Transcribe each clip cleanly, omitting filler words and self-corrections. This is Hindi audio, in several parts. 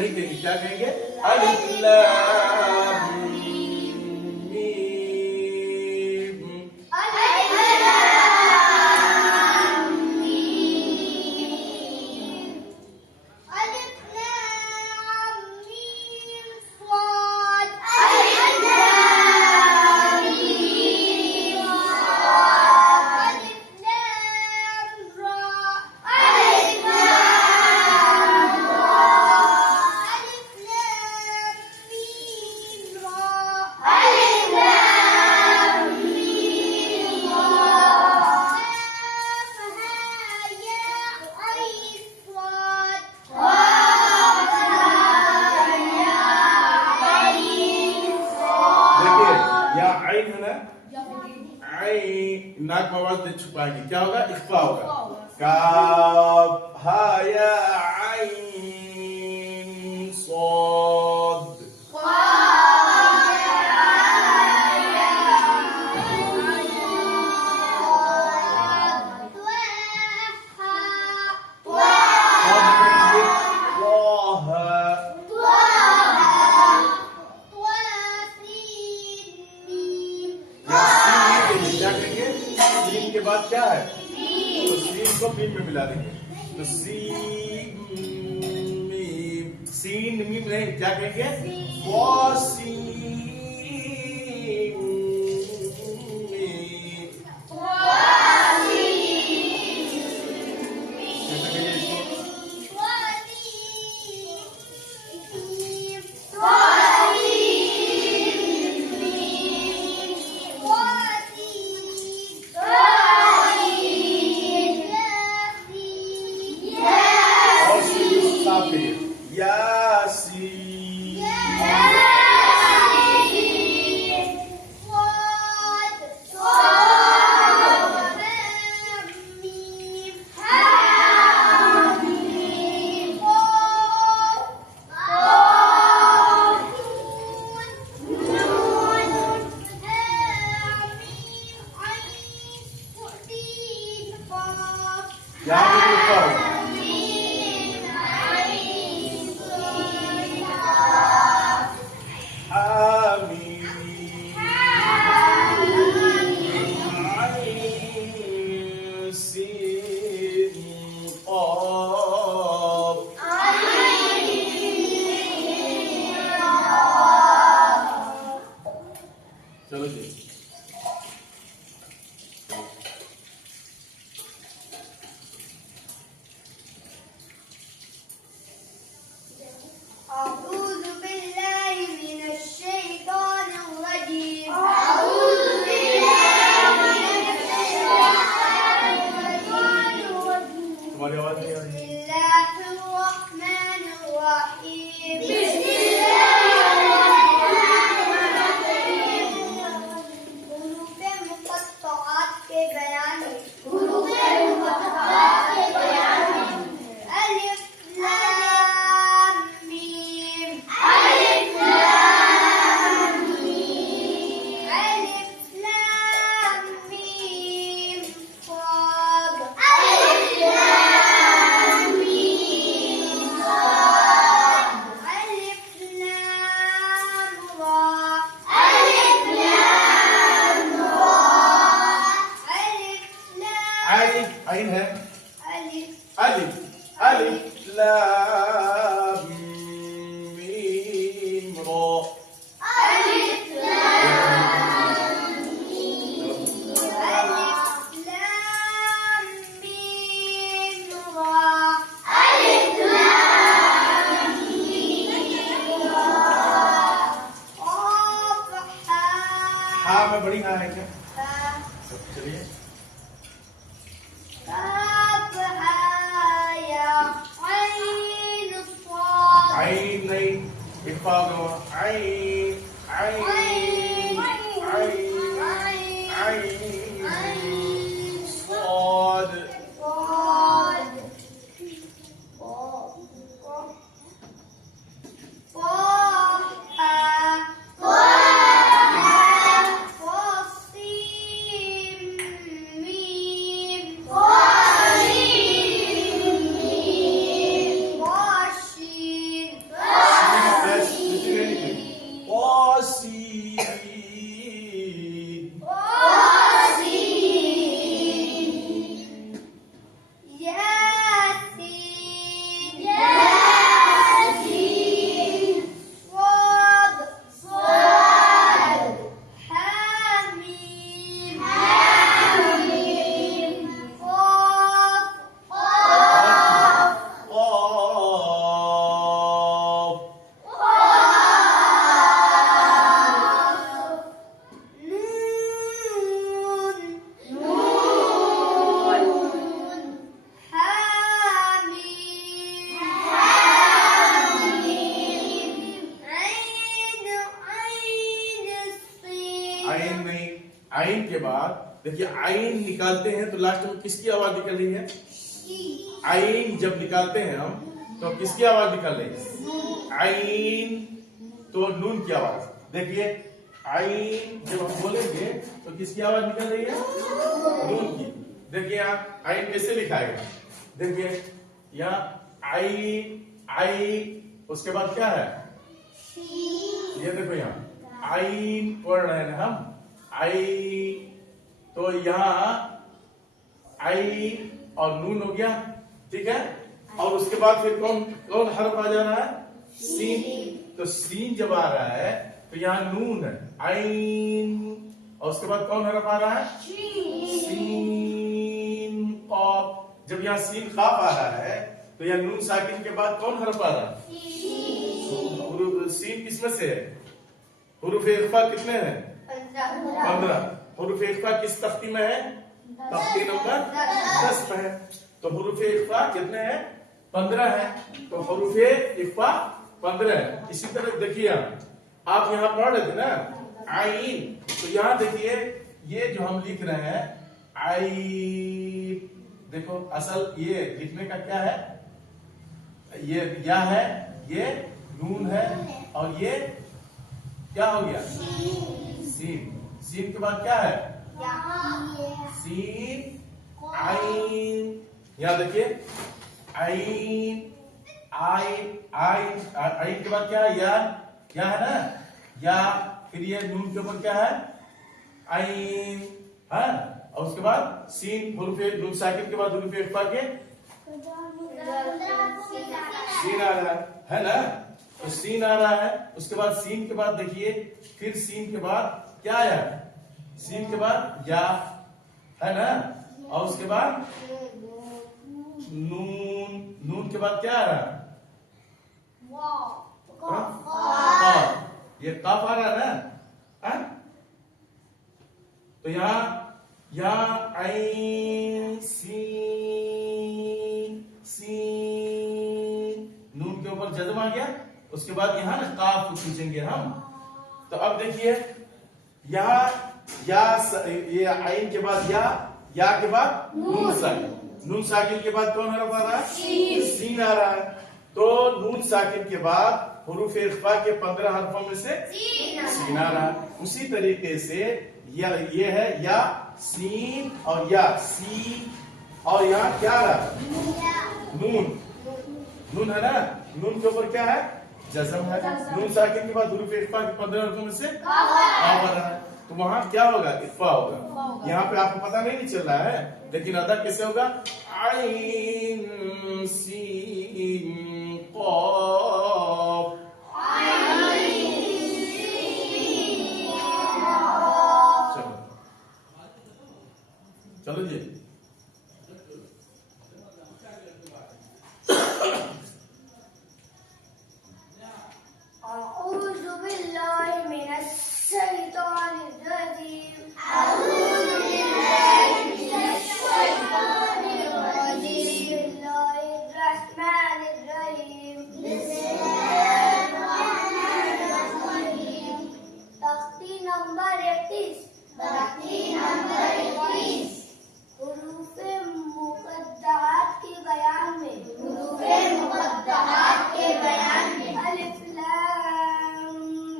नहीं कहेंगे, क्या कहेंगे? अलिफ लाम नाक में आवाज छुपाएंगे, क्या होगा? इख्फा होगा। काफ हा या आइन सॉद। के बाद क्या है? तो सीन को मीम में मिला देंगे, तो सीन मीम नहीं, क्या कहेंगे? चलो जी, तुम्हारी आवाज नहीं आ रही। आइन है, अलिफ अलिफ लाम मीम रा। अलिफ लाम मीम रा। अलिफ लाम मीम रा। हा में बड़ी हा है क्या? चलिए, आइन नहीं, इख्फा करो, आइन आइन आइन आइन सॉद आइन के बाद देखिए आइन निकालते हैं तो लास्ट में किसकी आवाज निकल रही है? आइन जब निकालते हैं हम तो किसकी आवाज निकल रही है? आइन, तो नून की आवाज। देखिए आइन जब हम बोलेंगे तो किसकी आवाज निकल रही है? नून की। देखिए यहाँ आइन कैसे लिखा है? देखिए यहाँ आई, उसके बाद क्या है? ये देखो यहाँ आइन पढ़ रहे हैं हम, आई, तो यहाँ आई और नून हो गया, ठीक है। और उसके बाद फिर कौन कौन हर्फ आ जा रहा है? सीन। तो सीन जब आ रहा है तो यहाँ नून है, आइन, और उसके बाद कौन हर्फ आ रहा है? सीन, कॉफ। जब यहाँ सीन काफ आ रहा है तो यहाँ नून साकिन के बाद कौन हर्फ आ रहा है? सीन किसमें से है? हुरूफ इख्फा कितने हैं? 15। हुरूफ इख्फा किस तख्ती में है? तख्ती नंबर 10 में है। तो हुरूफ इख्फा कितने हैं? 15 है। तो हुरूफ इख्फा 15 है। इसी तरह देखिए आप यहाँ पढ़ रहे थे ना आइन, तो यहाँ देखिए ये जो हम लिख रहे हैं आई, देखो असल ये लिखने का क्या है? ये या है, ये नून है, और ये क्या हो गया? सीन। सीन के बाद क्या है? सीन, आइन। यहाँ देखिए आइन, आइन के बाद क्या है? या है ना, या। फिर ये नून के ऊपर क्या है? आइन, है। और उसके बाद सीन, नून साकिन के बाद हुरूफ इख्फा के सीन आ रहा है ना, तो सीन आ रहा है। उसके बाद सीन के बाद देखिए फिर सीन के बाद क्या आया? सीन के बाद या, है ना, और उसके बाद नून, नून के बाद क्या आ रहा है? काफ। ये काफ आ रहा है ना, है? तो यहाँ आइन, सीन, नून के ऊपर जज्म आ गया। उसके बाद यहाँ ना काफ को खींचेंगे हम। तो अब देखिए यहाँ ये आइन के बाद या के बाद नून साकिन, नून साकिन के बाद कौन हरफ आ रहा है? सीन आ रहा है। तो नून साकिन के बाद हुरूफ इख्फा के 15 हरफों में से सीन आ रहा है। उसी तरीके से ये है या, सीन और या, सी, और यहाँ क्या आ रहा है? नून, नून है ना, नून के ऊपर क्या है? जज़म है। नून साकिन के बाद हुरूफ इख्फा के 15 हरफों में से काफ आ रहा है, तो वहां क्या होगा? इख्फा होगा। यहाँ पे आपको पता नहीं चल रहा है, लेकिन अदा कैसे होगा? आइन, सीन, क़ाफ। चलो जी, अऊज़ु बिल्लाहि मिनश शैतानिर रजीम। तख्ती नंबर 31। हुरूफ़े मुक़द्दरात के बयान में अलिफ लाम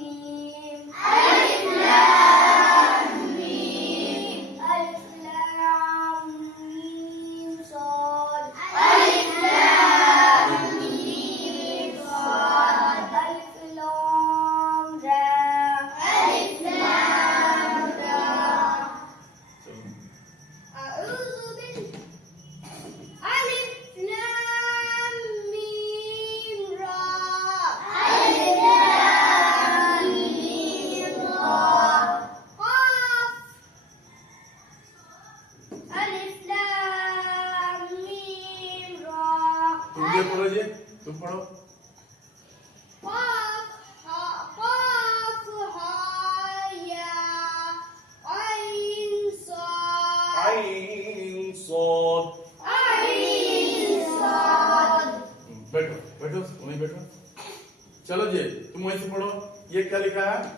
मीम, अलिफ लाम मीम साद, अलिफ लाम रा। अऊज़ु बिल्लाहि अलिफ लाम मीम रा, अलिफ लाम मीम रा, क़ाफ, अलिफ लाम मीम रा। तुम ये पढ़ो जी, तुम पढ़ो। क़ाफ हा या आइन साद, आइन, सॉद। बैठो बैठो, वहीं बैठो। चलो जी, तुम वहीं से पढ़ो। ये क्या लिखा है?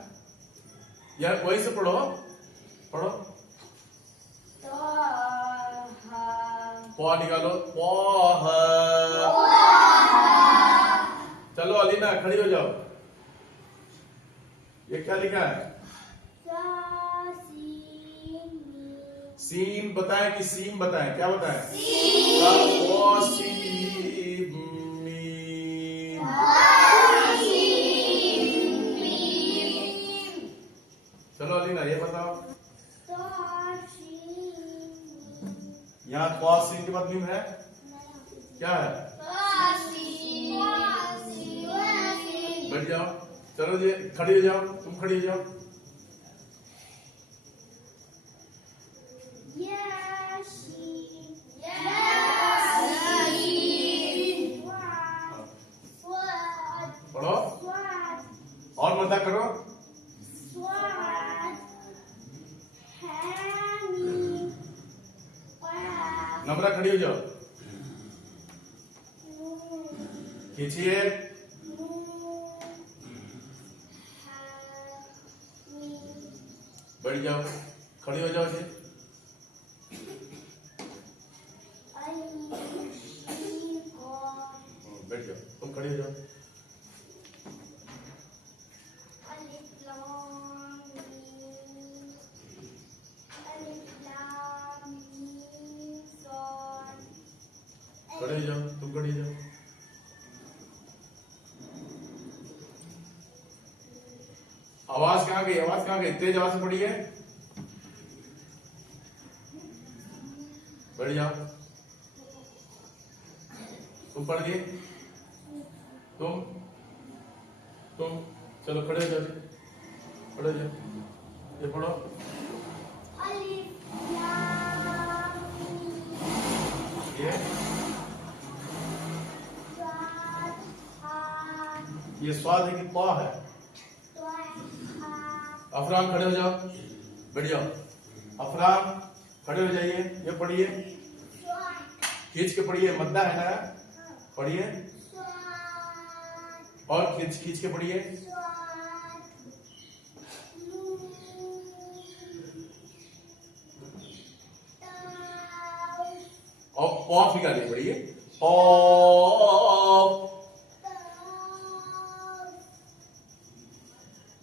यार वहीं से पढ़ो, पढ़ो। ताहा। पौ निकालो, पौह। चलो अलीना खड़ी हो जाओ। ये क्या लिखा है? सीन बताएं कि सीन बताएं, क्या बताएं? चलो अलीना ये बताओ। यहाँ सीन के बाद मीम है, क्या है? बैठ जाओ। चलो जी खड़ी हो जाओ, तुम खड़ी हो जाओ। पढ़ो और मजा करो। नम्रा खड़ी हो जाओ, खींचिए। बैठ जाओ, खड़ी हो जाओ जी। बैठ जाओ, तुम खड़ी हो जाओ। खड़े हो जाओ, तुम खड़ी हो जाओ। आवाज कहाँ गई? आवाज कहाँ गई? तेज आवाज से पढ़िए। बैठ जाओ, तुम पढ़ गए। तुम चलो खड़े हो जाओ, खड़े हो जाओ। ये पढ़ो। ये स्वाद है कि पा है? अफरान खड़े हो जाओ, बैठ जाओ। अफरान खड़े हो जाइए, ये पढ़िए। खींच के पढ़िए, मद्दा है ना, पढ़िए। और खींच के पढ़िए। और पॉफ निकालिए, पढ़िए। पॉफ।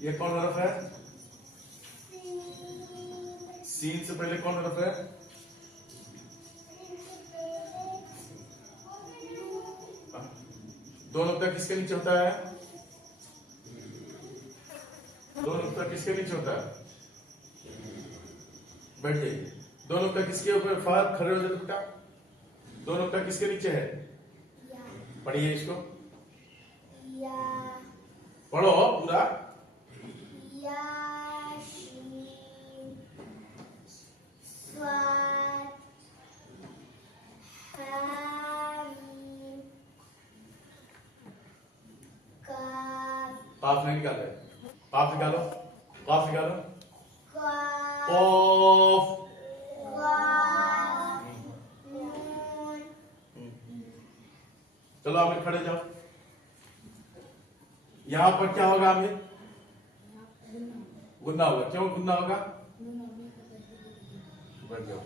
ये कौन हरफ है? सीन से पहले कौन हरफ है? दो नुक्ता किसके नीचे होता है? दो नुक्ता किसके नीचे होता है? बैठ जाइए। दो नुक्ता किसके ऊपर? फार खड़े हो जाए बेटा। दो नुक्ता किसके नीचे है? पढ़िए इसको, पढ़ो पूरा। पाप नहीं निकाल रहे, पाप निकालो, पाप निकालो। कॉफ। चलो आमिर खड़े जाओ। यहां पर क्या होगा आमिर? गुन्ना होगा। क्यों गुन्ना होगा? बैठ जाओ।